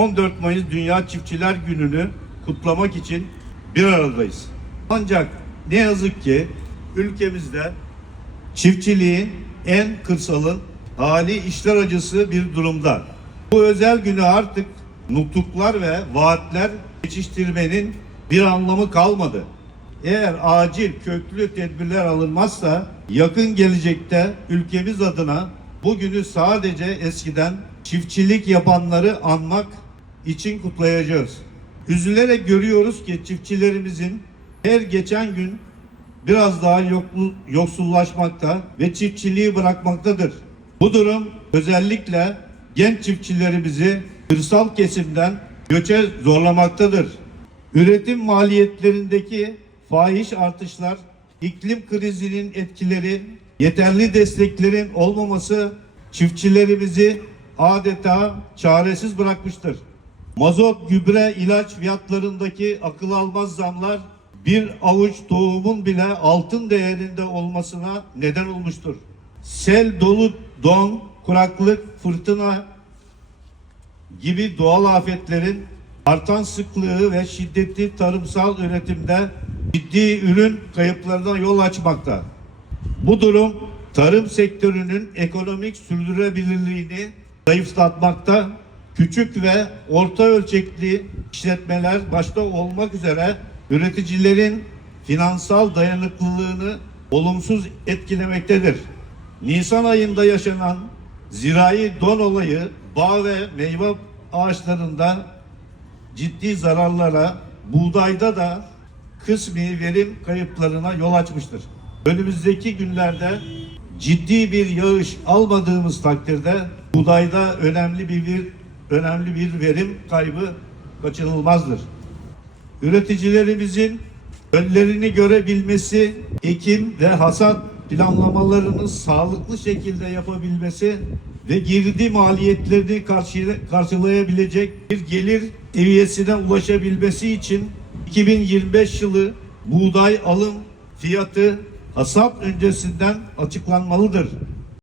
14 Mayıs Dünya Çiftçiler Günü'nü kutlamak için bir aradayız. Ancak ne yazık ki ülkemizde çiftçiliğin en kırsalın hali işler acısı bir durumda. Bu özel günü artık nutuklar ve vaatler geçiştirmenin bir anlamı kalmadı. Eğer acil köklü tedbirler alınmazsa yakın gelecekte ülkemiz adına bugünü sadece eskiden çiftçilik yapanları anmak için kutlayacağız. Üzülerek görüyoruz ki çiftçilerimizin her geçen gün biraz daha yoksullaşmakta ve çiftçiliği bırakmaktadır. Bu durum özellikle genç çiftçilerimizi kırsal kesimden göçe zorlamaktadır. Üretim maliyetlerindeki fahiş artışlar, iklim krizinin etkileri, yeterli desteklerin olmaması çiftçilerimizi adeta çaresiz bırakmıştır. Mazot, gübre, ilaç fiyatlarındaki akıl almaz zamlar bir avuç tohumun bile altın değerinde olmasına neden olmuştur. Sel, dolu, don, kuraklık, fırtına gibi doğal afetlerin artan sıklığı ve şiddetli tarımsal üretimde ciddi ürün kayıplarına yol açmakta. Bu durum tarım sektörünün ekonomik sürdürülebilirliğini zayıflatmakta, küçük ve orta ölçekli işletmeler başta olmak üzere üreticilerin finansal dayanıklılığını olumsuz etkilemektedir. Nisan ayında yaşanan zirai don olayı bağ ve meyve ağaçlarında ciddi zararlara, buğdayda da kısmi verim kayıplarına yol açmıştır. Önümüzdeki günlerde ciddi bir yağış almadığımız takdirde buğdayda önemli bir, bir önemli bir verim kaybı kaçınılmazdır. Üreticilerimizin önlerini görebilmesi, ekim ve hasat planlamalarını sağlıklı şekilde yapabilmesi ve girdi maliyetlerini karşı- karşılayabilecek bir gelir seviyesine ulaşabilmesi için 2025 yılı buğday alım fiyatı hasat öncesinden açıklanmalıdır.